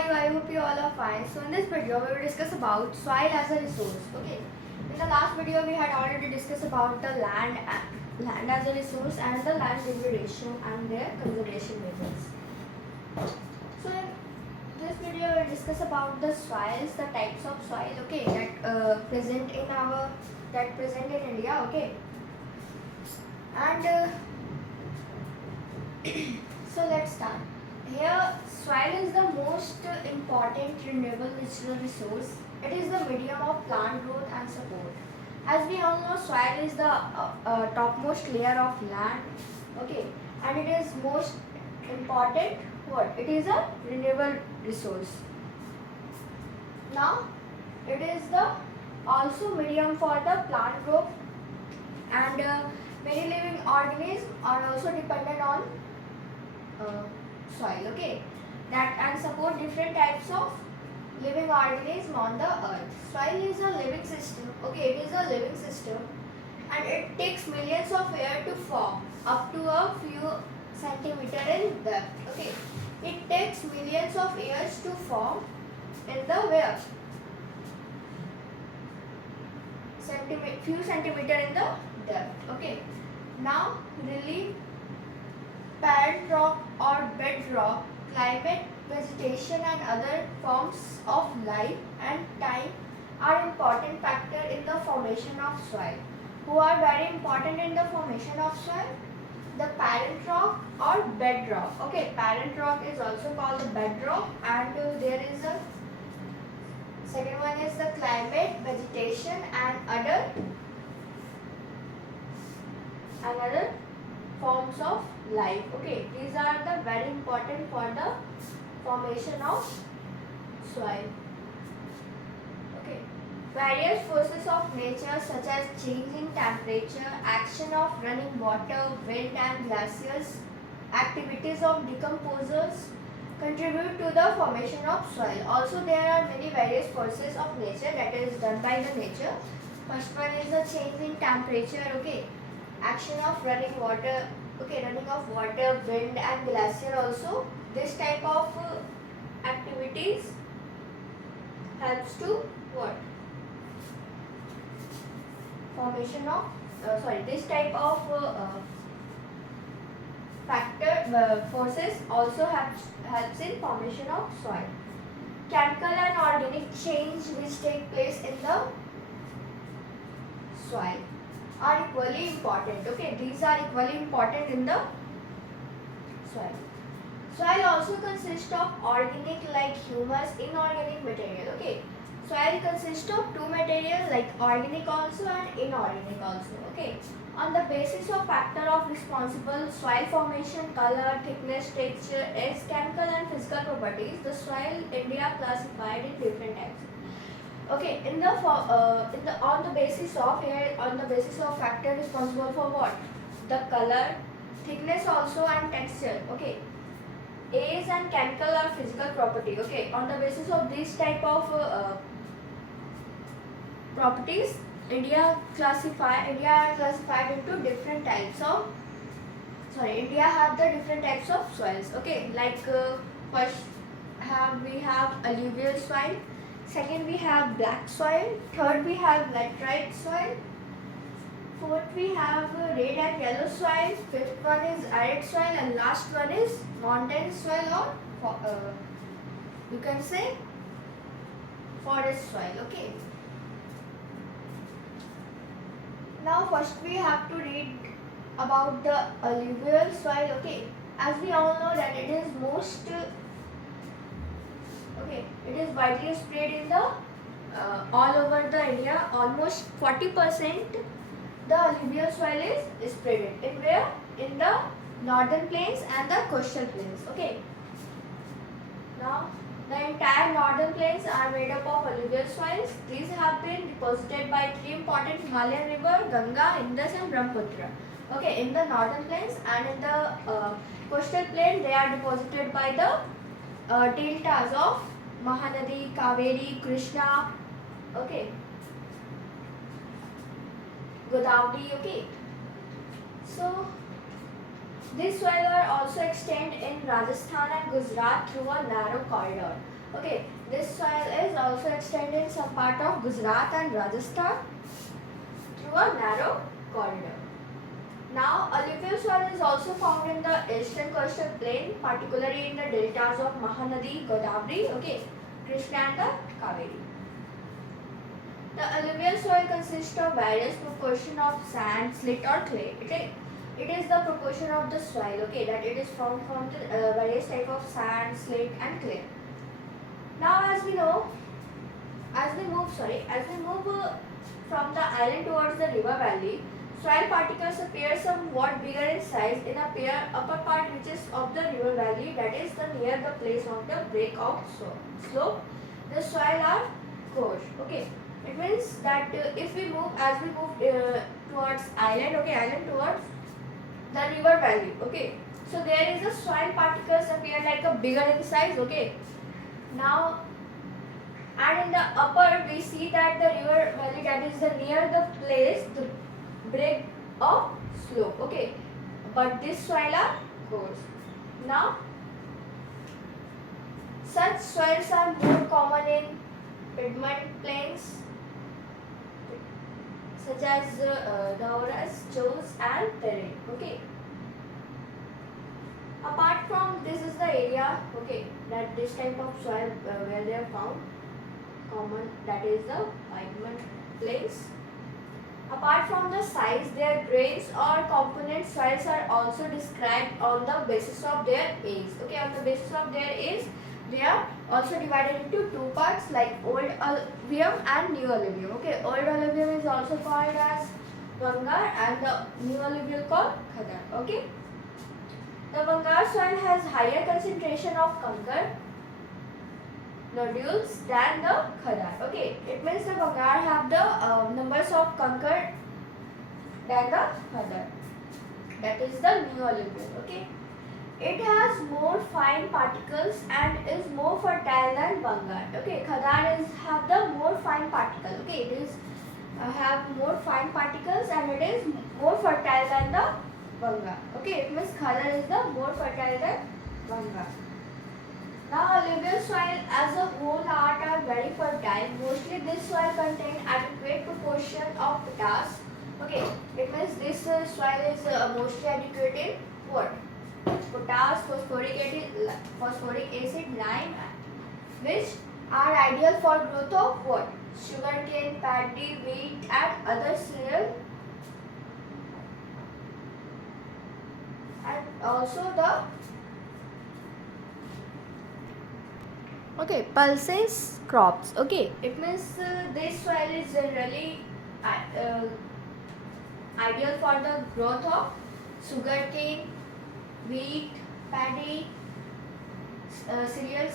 are you? I hope you all are fine. So in this video we will discuss about soil as a resource. Okay. In the last video we had already discussed about the land as a resource and the land degradation and their conservation methods. So in this video we will discuss about the soils, the types of soil. Okay, that present in India. Okay, and so let's start. Here, soil is the most important renewable natural resource. It is the medium of plant growth and support. As we all know, soil is the topmost layer of land. Okay, and it is most important. What? It is a renewable resource. Now, it is the also medium for the plant growth, and many living organisms are also dependent on soil, okay, that and support different types of living organisms on the earth. Soil is a living system, okay, it is a living system, and it takes millions of years to form, up to a few centimeters in depth. Okay, it takes millions of years to form in the where few centimeters in the depth. Okay, now relief, parent rock or bedrock, climate, vegetation and other forms of life and time are important factors in the formation of soil. Who are very important in the formation of soil? The parent rock or bedrock. Okay, parent rock is also called the bedrock, and there is a second one is the climate, vegetation and other forms of life. Okay, these are the very important for the formation of soil. Okay, various forces of nature such as changing temperature, action of running water, wind and glaciers, activities of decomposers contribute to the formation of soil. Also, there are many various forces of nature that is done by the nature. First one is the changing temperature. Okay, action of running water. Okay, running of water, wind and glacier also. This type of activities helps to what? Formation of this type of forces also helps in formation of soil. Chemical and organic change which take place in the soil are equally important. Okay, these are equally important in the soil. Soil also consists of organic like humus, inorganic material. Okay, soil consists of two materials like organic also and inorganic also. Okay, on the basis of factor of responsible soil formation, color, thickness, texture, its chemical and physical properties, the soil India classified in different types. Okay, on the basis of factor responsible for what? The color, thickness also and texture. Okay, age and chemical or physical property. Okay, on the basis of these type of properties, India are classified into different types of. India have the different types of soils. Okay, like first we have alluvial soil. Second, we have black soil. Third, we have laterite soil. Fourth, we have red and yellow soil. Fifth one is arid soil, and last one is mountain soil, or you can say forest soil. Okay. Now, first we have to read about the alluvial soil. Okay, as we all know that it is it is widely spread in the all over the India. Almost 40% the alluvial soil is spread in where? In the northern plains and the coastal plains. Okay. Now the entire northern plains are made up of alluvial soils. These have been deposited by three important Himalayan rivers: Ganga, Indus and Brahmaputra. Okay, in the northern plains, and in the coastal plain they are deposited by the deltas of Mahanadi, Kaveri, Krishna, okay, Godavari. Okay, so This soil are also extend in Rajasthan and Gujarat through a narrow corridor. Okay, this soil is also extended in some part of Gujarat and Rajasthan through a narrow corridor. Now, alluvial soil is also found in the eastern coastal plain, particularly in the deltas of Mahanadi, Godavari, okay, Krishna and the Kaveri. The alluvial soil consists of various proportion of sand, slit or clay. It is the proportion of the soil, okay, that it is found from the various type of sand, slit and clay. Now, as we move from the island towards the river valley, soil particles appear somewhat bigger in size in a upper part which is of the river valley, that is near the place of the break of slope. The soil are coarse. Okay, it means that if we move towards island, okay, island towards the river valley, okay. So there is the soil particles appear like a bigger in size, okay. Now, and in the upper we see that the river valley, that is near the place the break of slope, okay, but this soil are coarse. Now, such soils are more common in piedmont plains such as Dauras, Chos and Terrain, okay. Apart from this is the area, okay, that this type of soil where they are found common, that is the piedmont plains. Apart from the size, their grains or component soils are also described on the basis of their age. Okay, on the basis of their age, they are also divided into two parts like old alluvium and new alluvium. Okay, old alluvium is also called as Vangar and the new alluvium called Khadar. Okay, the Vangar soil has higher concentration of conker nodules than the Khadar. Okay, it means the Vangar have the numbers of conker than the Khadar. That is the new alluvium. Okay, it has more fine particles and is more fertile than Vangar. Okay, Khadar have the more fine particle. Okay, it is have more fine particles and it is more fertile than the Vangar. Okay, it means Khadar is the more fertile than Vangar. Now, alluvial soil as a whole are very fertile. Mostly this soil contains adequate proportion of potash. Okay, it means this soil is mostly adequate in what? Potash, phosphoric acid, lime, which are ideal for growth of what? Sugarcane, paddy, wheat and other cereal. And also the pulses crops. Okay, it means this soil is generally ideal for the growth of sugarcane, wheat, paddy, cereal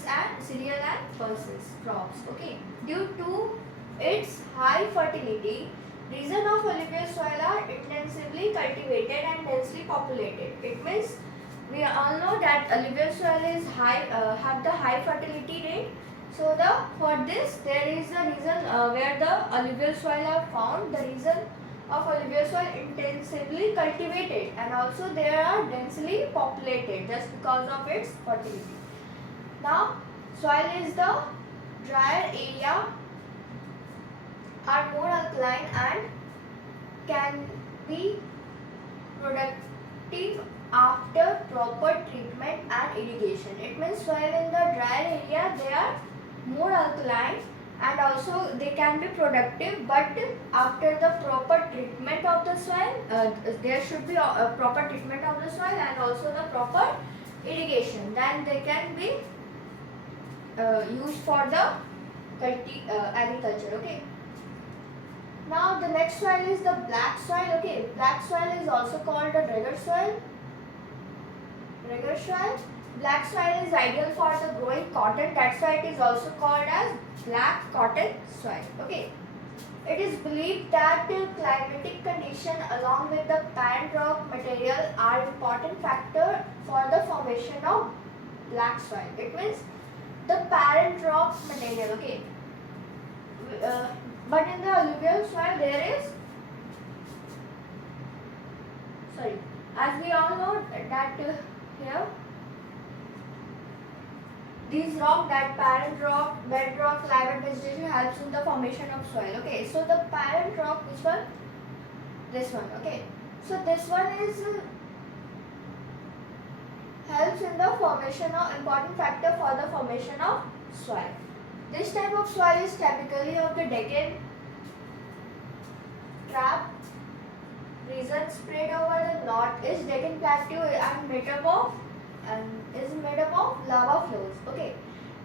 and pulses crops. Okay, due to its high fertility, region of alluvial soil are intensively cultivated and densely populated. It means we all know that alluvial soil is have the high fertility rate. So for this there is a reason where the alluvial soil are found. The region of alluvial soil intensively cultivated and also they are densely populated just because of its fertility. Now, soil is the drier area are more alkaline and can be productive after proper treatment and irrigation. It means soil in the drier area they are more alkaline and also they can be productive, but after the proper treatment of the soil, there should be a proper treatment of the soil and also the proper irrigation, then they can be used for the agriculture. Okay, now the next soil is the black soil. Okay, black soil is also called the regular soil. Black soil is ideal for the growing cotton, that's why it is also called as black cotton soil. Okay, it is believed that climatic condition along with the parent rock material are important factor for the formation of black soil. It means the parent rock material. Okay, but in the alluvial soil there is as we all know that here these rock, that parent rock, bedrock, live vegetation helps in the formation of soil. Okay, so the parent rock, which one? This one. Okay, so this one is helps in the formation of important factor for the formation of soil. This type of soil is typically of the Deccan trap region spread over the northeast Deccan Plateau and is made up of lava flows. Okay,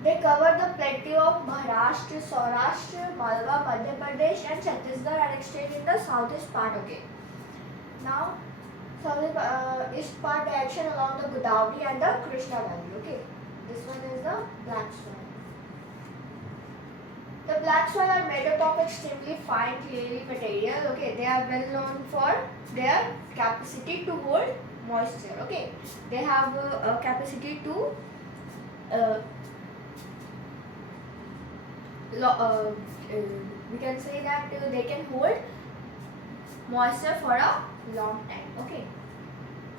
they cover the plateau of Maharashtra, Saurashtra, Malwa, Madhya Pradesh, and Chhattisgarh and extend in the southeast part. Okay, now southeast part direction along the Godavari and the Krishna Valley. Okay, this one is the black soil. The black soil are made up of extremely fine clay material. Okay, they are well known for their capacity to hold moisture. Okay, they have a capacity to we can say that they can hold moisture for a long time. Okay,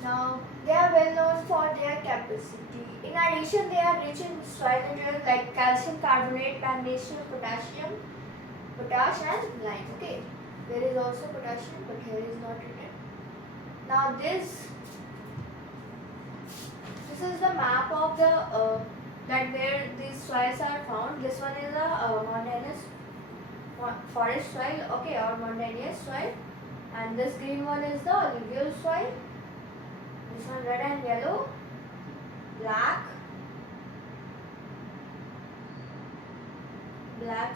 now they are well known for their capacity. In addition, they are rich in soil nutrients like calcium carbonate, magnesium, potassium, potash, and lime. Okay, there is also potassium, but here is not written. Now this is the map of the that where these soils are found. This one is a mountainous forest soil. Okay, or mountainous soil, and this green one is the alluvial soil. This one red and yellow, black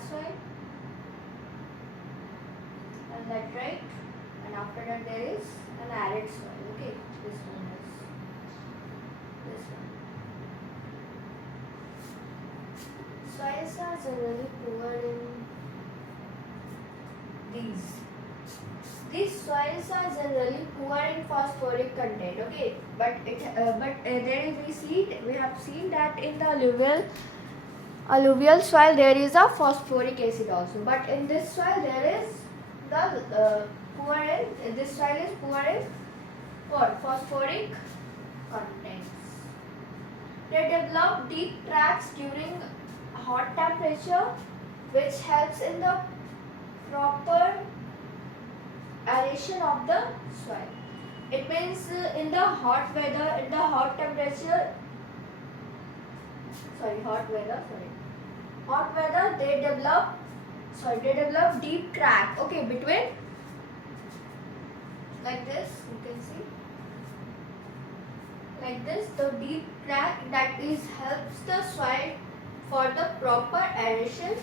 soil, and that right, and after that there is an arid soil. Okay, this one is this one. Soils are generally poor in these soils are generally poor in phosphoric content. Okay, but there we have seen that in the alluvial soil there is a phosphoric acid also, but in this soil there is this soil is poor in phosphoric contents. They develop deep cracks during hot temperature, which helps in the proper aeration of the soil. It means in the hot weather, they develop deep crack. Okay, between like this, you can see like this, the deep crack that is helps the soil for the proper aeration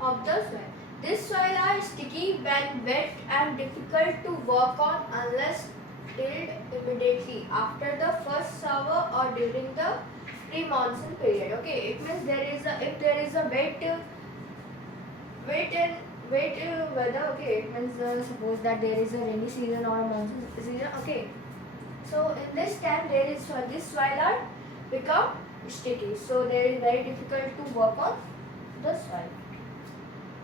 of the soil. This soil are sticky when wet and difficult to work on unless tilled immediately after the first shower or during the pre-monsoon period. Okay, it means if there is a wet weather. Okay, it means suppose that there is a rainy season or a monsoon season. Okay, so in this time this soil are become sticky, so there is very difficult to work on the soil.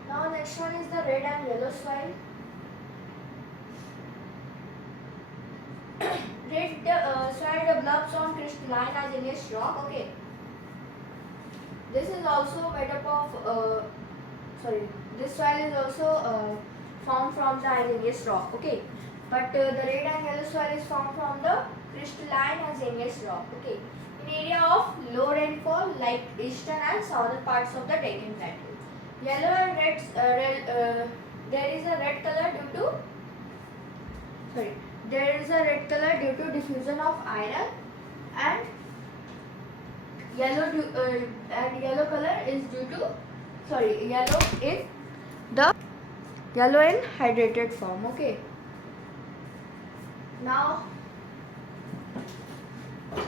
Now next one is the red and yellow soil. Red soil develops on crystalline areneous rock. Okay, this is also made up of this soil is also formed from the areneous rock. Okay, but the red and yellow soil is formed from the crystalline areneous rock. Okay, in area of low rainfall like eastern and southern parts of the Deccan Plateau. Yellow and red, there is a red color due to diffusion of iron, and yellow color is due to yellow in hydrated form. Okay, now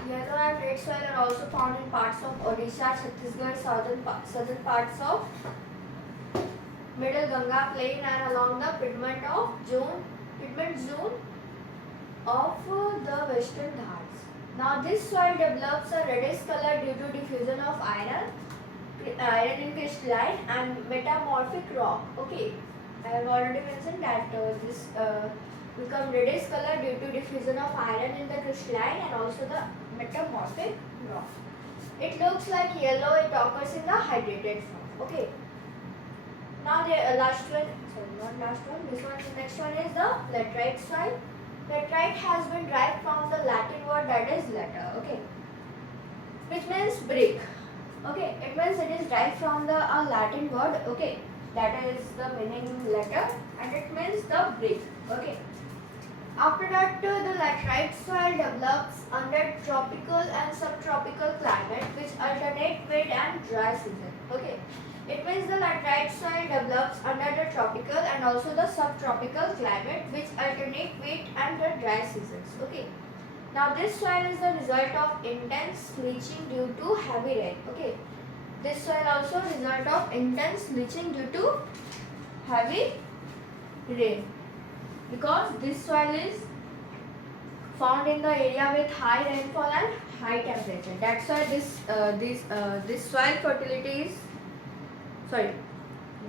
yellow and red soil are also found in parts of Odisha, Chhattisgarh, southern parts of Middle Ganga plain and along the Piedmont zone of the western Ghats. Now this soil develops a reddish color due to diffusion of iron in crystalline and metamorphic rock. Okay, I have already mentioned that become reddish color due to diffusion of iron in the crystalline and also the metamorphic rock. It looks like yellow. It occurs in the hydrated form. Okay. Now the last one, sorry, not last one. This one, the next one is the laterite soil. Laterite has been derived from the Latin word that is later. Okay, which means brick. Okay, it means it is derived from the Latin word. Okay, that is the meaning letter, and it means the brick. Okay. After that, the laterite soil develops under tropical and subtropical climate which alternate wet and dry season. Okay, it means the laterite soil develops under the tropical and also the subtropical climate which alternate wet and the dry seasons. Okay, now this soil is the result of intense leaching due to heavy rain. Okay, this soil also result of intense leaching due to heavy rain, because this soil is found in the area with high rainfall and high temperature. That's why this soil fertility is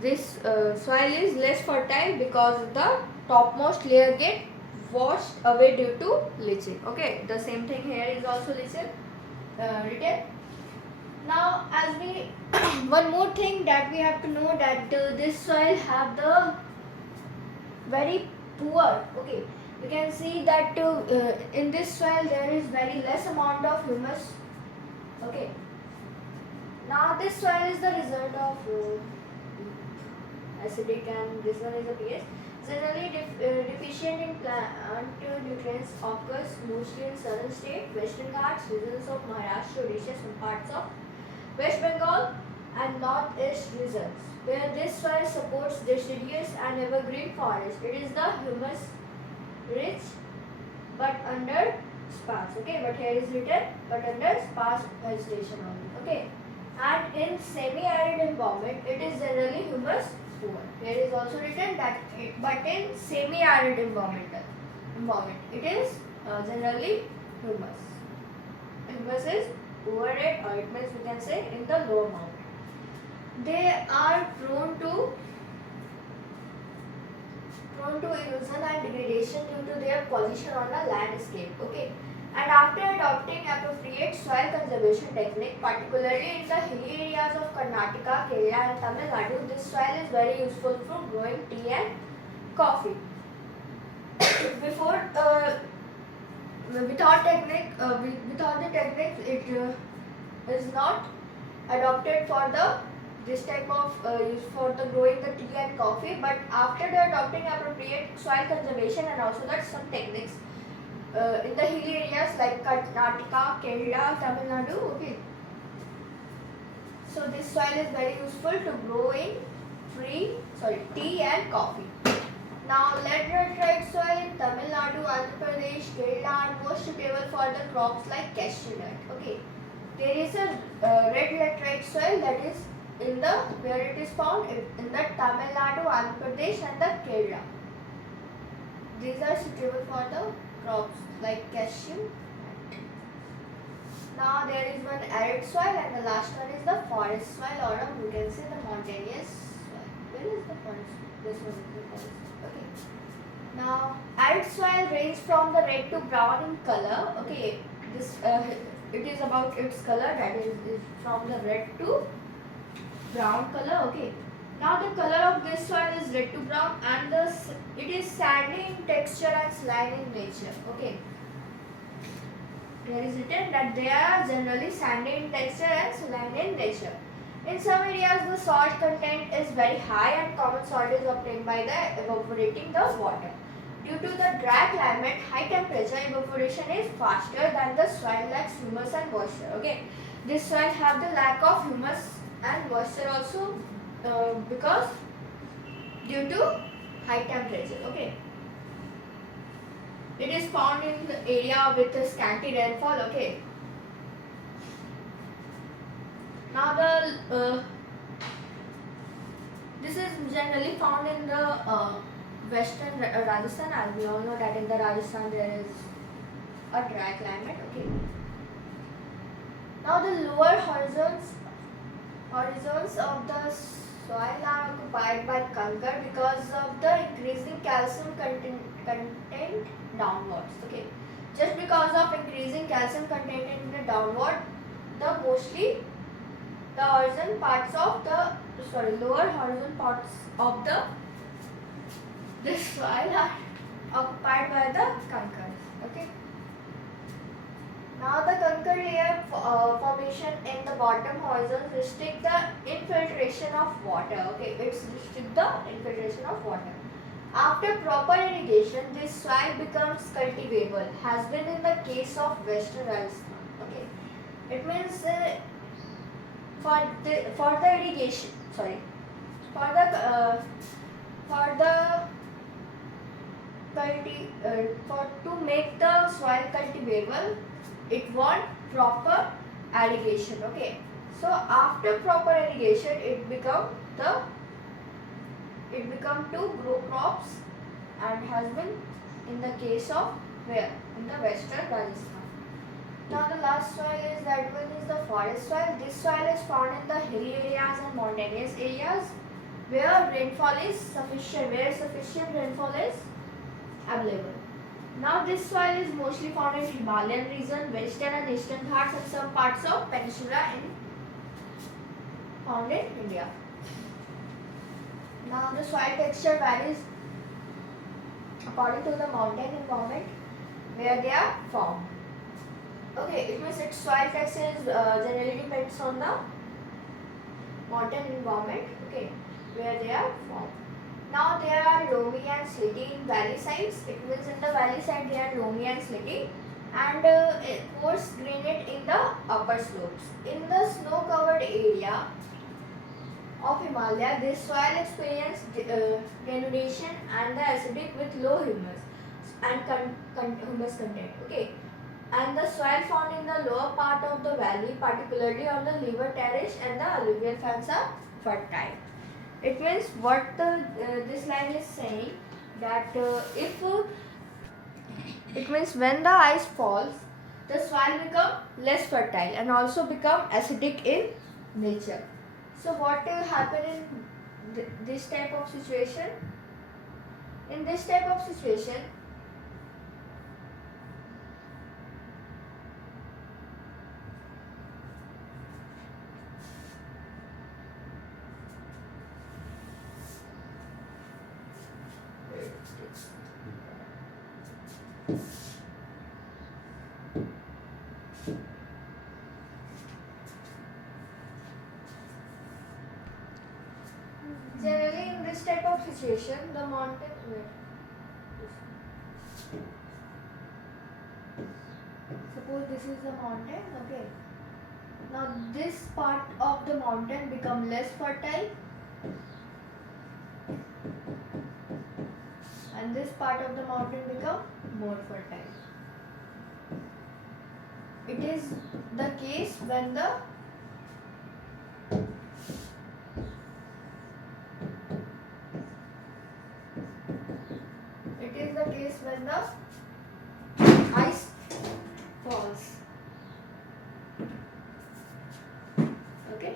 this soil is less fertile because the topmost layer get washed away due to leaching. Okay, the same thing here is also written. Now, as we one more thing that we have to know, that this soil have the very poor. Okay, we can see that in this soil there is very less amount of humus. Okay, now this soil is the result of acidic, and this one is a pH. Generally deficient in plant nutrients occurs mostly in southern state, western Ghats, regions of Maharashtra, Odisha, some parts of West Bengal and northeast regions, where this soil supports deciduous and evergreen forest. It is the humus rich but under sparse. Okay, but here is written but under sparse vegetation only. Okay, and in semi-arid environment it is generally humus poor. Here is also written that but in semi-arid environment it is generally humus. Humus is poor rate, or it means we can say in the low amount. They are prone to erosion and degradation due to their position on the landscape. Okay, and after adopting appropriate soil conservation technique, particularly in the hilly areas of Karnataka, Kerala and Tamil Nadu, this soil is very useful for growing tea and coffee. Without the technique, it is not adopted for this type of use for the growing the tea and coffee. But after the adopting appropriate soil conservation and also that some techniques in the hilly areas like Karnataka, Kerala, Tamil Nadu. Okay, so this soil is very useful to growing tea and coffee. Now, laterite soil in Tamil Nadu, Andhra Pradesh, Kerala are most suitable for the crops like cashew nut. Okay, there is a red laterite soil that is where it is found in the Tamil Nadu, Andhra Pradesh and the Kerala. These are suitable for the crops like cashew nut. Now there is one arid soil, and the last one is the forest soil, or we can say the mountainous soil. Where is the forest? This one is the forest. Okay. Now arid soil range from the red to brown in color. Okay, this it is about its color, that is from the red to brown color. Okay, now the color of this soil is red to brown, and it is sandy in texture and slimy in nature. Okay, there is written that they are generally sandy in texture and slimy in nature. In some areas the salt content is very high, and common salt is obtained by the evaporating the water. Due to the dry climate, high temperature, evaporation is faster than the soil lacks humus and moisture. Okay, this soil have the lack of humus and moisture also because due to high temperature. Okay, it is found in the area with a scanty rainfall. Okay, now this is generally found in the western Rajasthan, as we all know that in the Rajasthan there is a dry climate. Okay, now the lower horizons of the Soil are occupied by concrete because of the increasing calcium content downwards. Okay, just because of increasing calcium content in the downward, the mostly the horizon parts of the lower horizon parts of the this soil are occupied by the concrete. Okay. Now the concrete layer formation in the bottom horizon restrict the infiltration of water. Okay, it's restrict the infiltration of water. After proper irrigation, this soil becomes cultivable. Has been in the case of Western Rajasthan. Okay, it means for the irrigation. Sorry, for the for to make the soil cultivable, it want proper irrigation. Okay, so after proper irrigation, it become to grow crops, and has been in the case of where in the Western Rajasthan. Now the last soil is that one is the forest soil. This soil is found in the hilly areas and mountainous areas where rainfall is sufficient, where sufficient rainfall is available. Now this soil is mostly found in Himalayan region, Western and Eastern Ghats, and some parts of Peninsula found in India. Now the soil texture varies according to the mountain environment where they are found. Okay, it means its soil texture is generally depends on the mountain environment. Okay, where they are found. Now there are loamy and slitty in valley sides. It means in the valley side they are loamy and slitty, and coarse granite in the upper slopes. In the snow-covered area of Himalaya, this soil experiences denudation and the acidic with low humus and humus content. Okay, and the soil found in the lower part of the valley, particularly on the level terrace and the alluvial fans, are fertile. It means what this line is saying, that if it means when the ice falls, the soil become less fertile and also become acidic in nature. So what will happen in this type of situation? In this type of situation, generally in this type of situation, the mountain suppose this is the mountain. Okay, now this part of the mountain become less fertile, and this part of the mountain become more fertile. It is the case when the ice falls. Okay.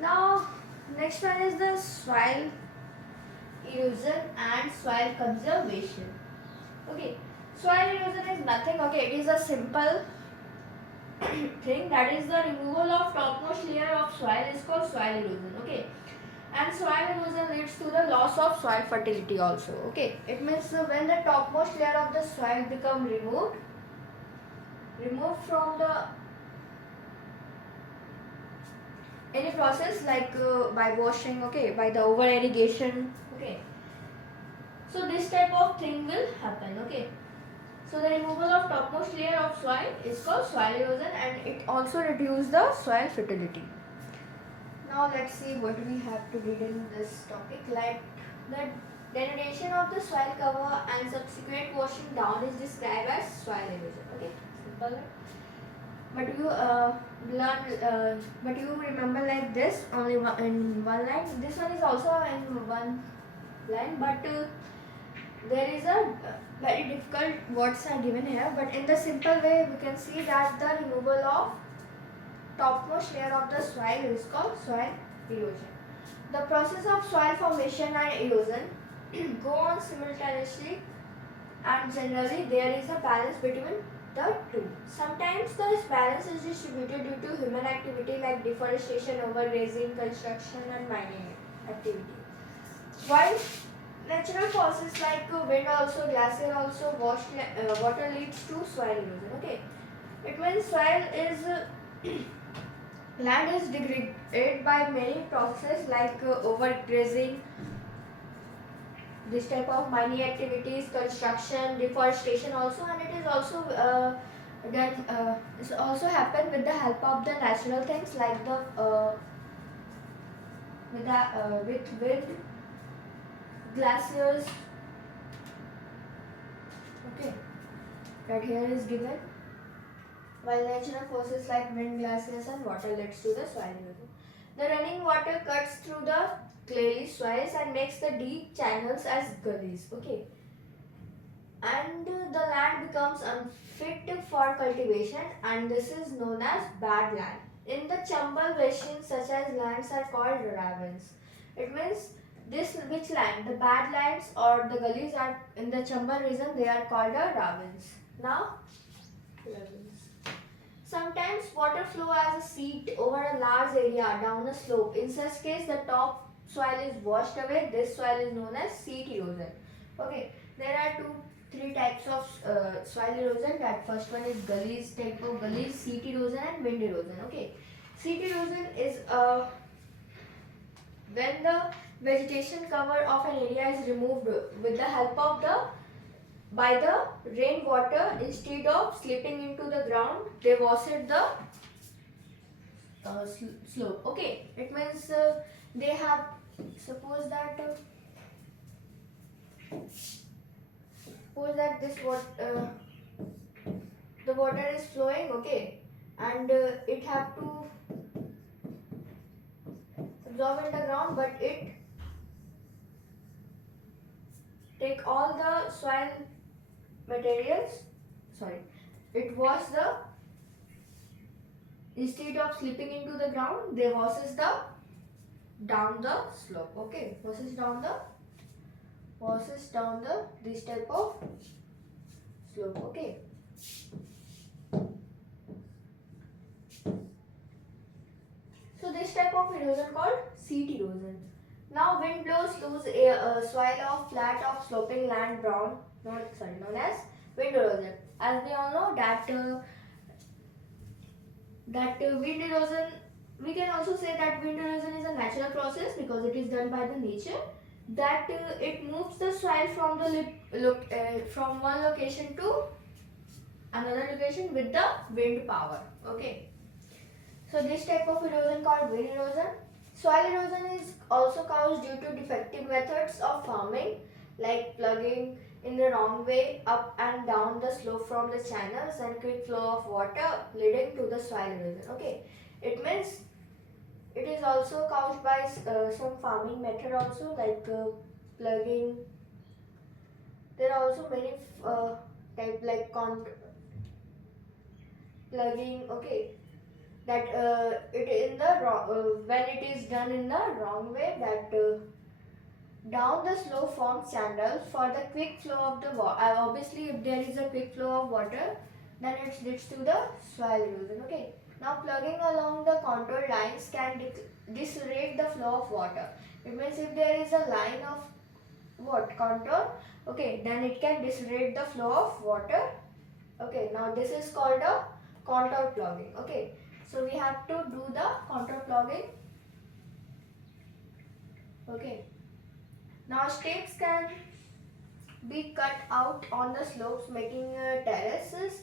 Now next one is the soil erosion and soil conservation. Okay, soil erosion is nothing. Okay, it is a simple thing, that is the removal of topmost layer of soil is called soil erosion. Okay, and soil erosion leads to the loss of soil fertility also. Okay, it means when the topmost layer of the soil become removed from the any process, like by washing, okay, by the over irrigation. Okay, so this type of thing will happen. Okay, so the removal of topmost layer of soil is called soil erosion, and it also reduces the soil fertility. Now let's see what we have to read in this topic. Like the denudation of the soil cover and subsequent washing down is described as soil erosion. Okay, simple. But you learn, but you remember like this only in one line. This one is also in one line, but there is a very difficult words are given here. But in the simple way, we can see that the removal of topmost layer of the soil is called soil erosion. The process of soil formation and erosion go on simultaneously, and generally there is a balance between the two. Sometimes this balance is distributed due to human activity like deforestation, overgrazing, construction and mining activity. While natural causes like wind also, glacier also, water leads to soil erosion. Okay, it means soil is land is degraded by many processes like overgrazing, this type of mining activities, construction, deforestation also, and it is also it's also happen with the help of the natural things like the with wind, glaciers. Okay, that here is given. While natural forces like wind, glaciers, and water leads to the soil erosion. The running water cuts through the clayey soils and makes the deep channels as gullies. Okay, and the land becomes unfit for cultivation, and this is known as bad land. In the Chambal basin, such as lands are called ravines. It means this which land, the bad lands or the gullies are in the Chambal region, they are called ravines. Now, ravines. Sometimes water flow as a seat over a large area down a slope. In such case, the top soil is washed away. This soil is known as seat erosion. Okay, there are three types of soil erosion. That first one is gullies, type of gullies, seat erosion and wind erosion. Okay, seat erosion is when the vegetation cover of an area is removed with the help of the by the rainwater. Instead of slipping into the ground, they washed the slope. Okay, it means they have, suppose that this the water is flowing. Okay, and it have to absorb in the ground, but it take all the soil materials. Sorry, it was the, instead of slipping into the ground, they washes the down the slope. Okay, washes down the this type of slope. Okay, so this type of erosion called seat erosion. Now wind blows loose a soil of flat of sloping land known as wind erosion. As we all know that wind erosion, we can also say that wind erosion is a natural process because it is done by the nature, that it moves the soil from the from one location to another location with the wind power. Okay, so this type of erosion called wind erosion. Soil erosion is also caused due to defective methods of farming like plugging in the wrong way up and down the slope from the channels and quick flow of water leading to the soil erosion. Okay, it means it is also caused by some farming method also like plugging. There are also many type like plugging. Okay, that it in the when it is done in the wrong way, that down the slope forms channels for the quick flow of the water. Obviously, if there is a quick flow of water, then it leads to the soil erosion. Okay. Now, plugging along the contour lines can disrupt the flow of water. It means if there is a line of contour, okay, then it can disrupt the flow of water. Okay. Now, this is called a contour plugging. Okay. So, we have to do the contour plugging. Okay. Now stakes can be cut out on the slopes, making terraces.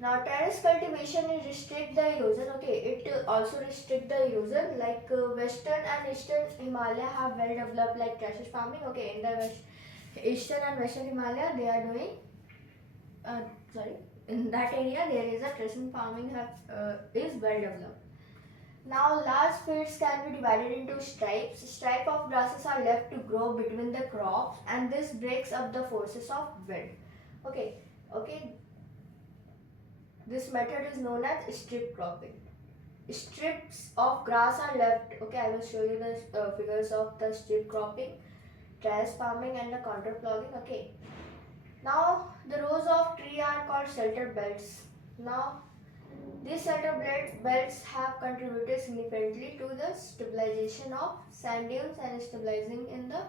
Now terrace cultivation is restrict the erosion. Okay, it also restrict the erosion. Like western and eastern Himalaya have well developed like terrace farming. Okay, in the eastern and western Himalaya they are doing. In that area there is a terrace farming is well developed. Now large fields can be divided into stripes. Stripes of grasses are left to grow between the crops, and this breaks up the forces of wind. Okay. This method is known as strip cropping. strips of grass are left. Okay, I will show you the figures of the strip cropping, terrace farming and the contour plogging. Okay, now the rows of tree are called shelter belts. Now these shelter belts have contributed significantly to the stabilization of sand dunes and stabilizing in the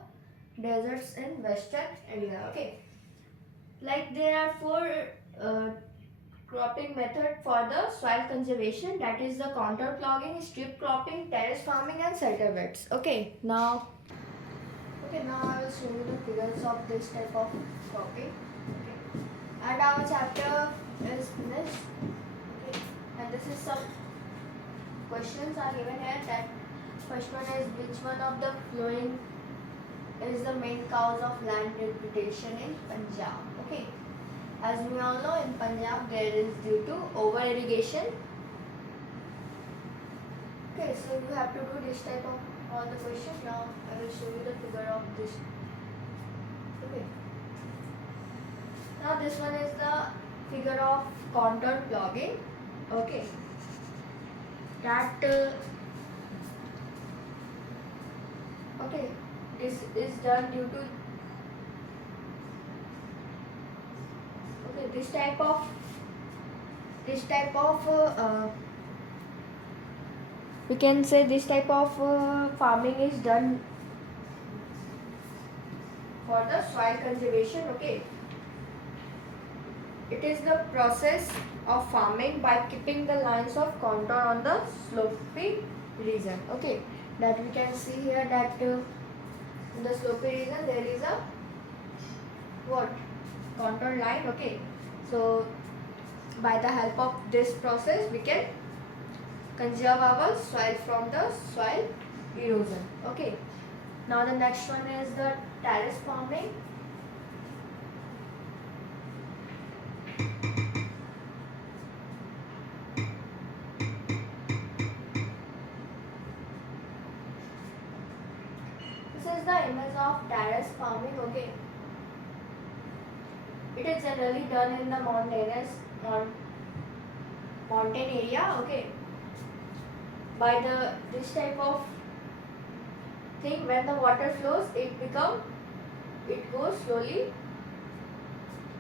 deserts in western India. Okay, like there are four cropping method for the soil conservation, that is the contour plogging, strip cropping, terrace farming and shelter beds. Now I will show you the figures of this type of cropping. Okay, and our chapter is finished. Okay, and this is some questions are given here. That first one is, which one of the following is the main cause of land degradation in Punjab? Okay, as we all know, in Punjab there is due to over irrigation. Okay, so you have to do this type of all the questions. Now I will show you the figure of this. Okay, now this one is the figure of contour plogging. Okay, that okay, this is done due to this type of we can say this type of farming is done for the soil conservation. Okay, it is the process of farming by keeping the lines of contour on the sloping region. Okay, that we can see here that in the sloping region there is a contour line. Okay, so by the help of this process we can conserve our soil from the soil erosion. Okay, now the next one is the terrace farming. This is the image of terrace farming. Okay, it is generally done in the mountain area. Okay, by this type of thing, when the water flows, it goes slowly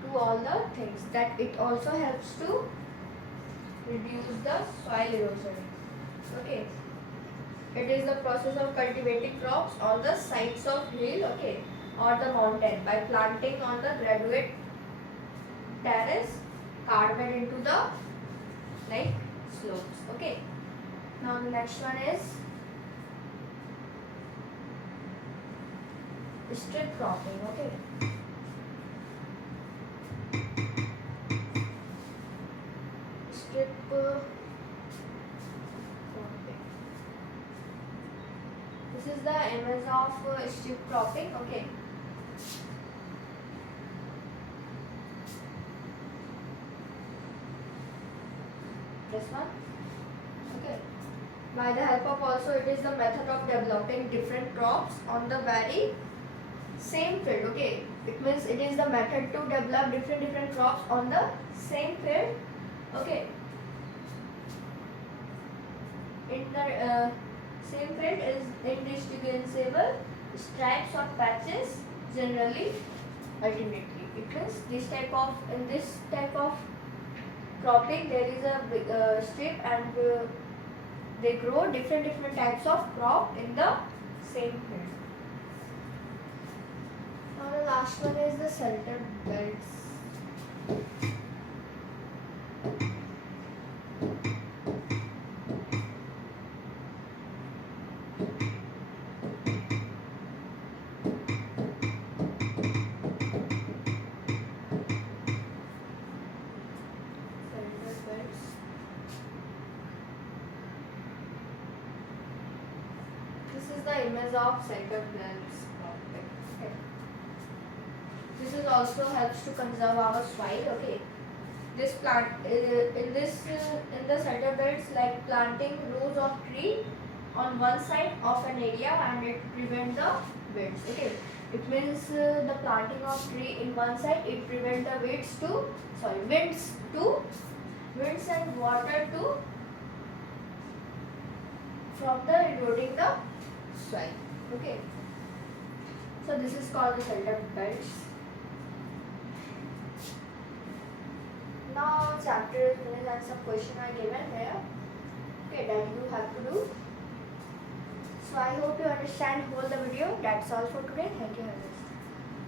to all the things. That it also helps to reduce the soil erosion. Okay, it is the process of cultivating crops on the sides of hill, okay, or the mountain by planting on the graduate terrace carved into the slopes. Okay, now the next one is strip cropping. Okay, strip cropping. This is the image of strip cropping. Okay, this one. Okay, by the help of also, it is the method of developing different crops on the very same field. Okay, it means it is the method to develop different crops on the same field. Okay, in the same field is indistinguishable stripes or patches, generally alternately. It means in this type of cropping there is a strip, and they grow different types of crop in the same field. Now the last one is the shelter belts. This is the image of shelter belts. This is also helps to conserve our soil. Okay, this plant in the shelter belts, like planting rows of tree on one side of an area, and it prevents the winds. Okay, it means the planting of tree in one side, it prevents the winds and water to from the eroding the soil. Okay. So this is called the shelter belts. Now chapter is finished and some question are given here. Okay, that you have to do. So I hope you understand whole the video. That's all for today. Thank you very much.